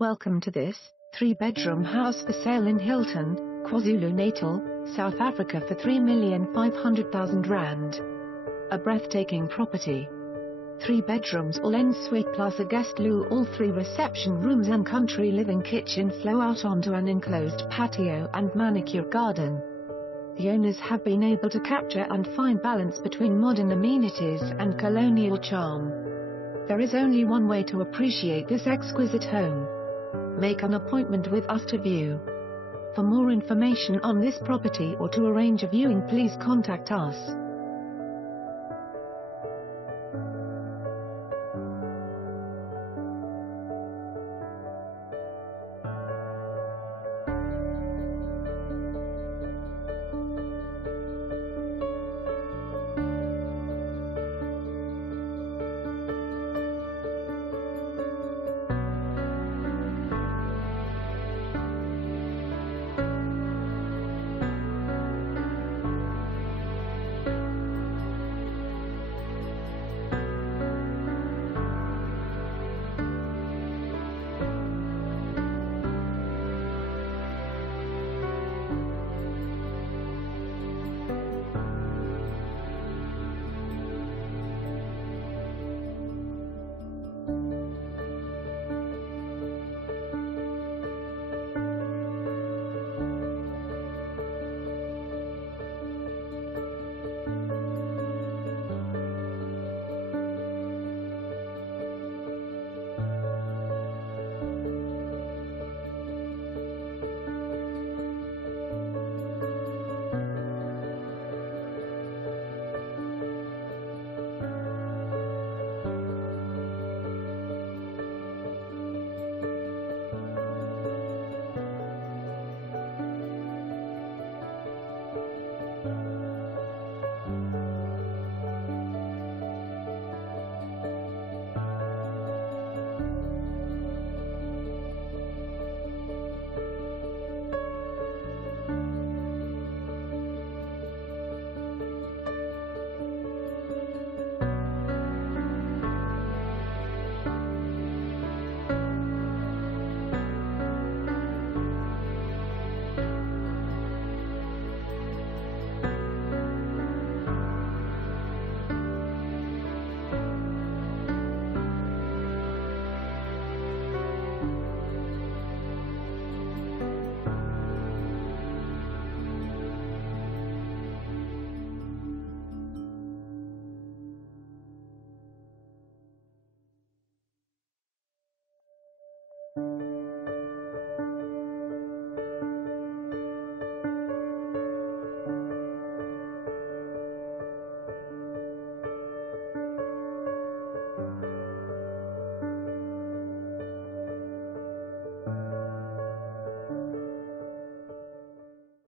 Welcome to this 3-bedroom house for sale in Hilton, KwaZulu-Natal, South Africa for R3,500,000. A breathtaking property. 3 bedrooms, all en-suite plus a guest loo, all 3 reception rooms and country living kitchen flow out onto an enclosed patio and manicure garden. The owners have been able to capture and find balance between modern amenities and colonial charm. There is only one way to appreciate this exquisite home. Make an appointment with us to view. For more information on this property or to arrange a viewing, please contact us.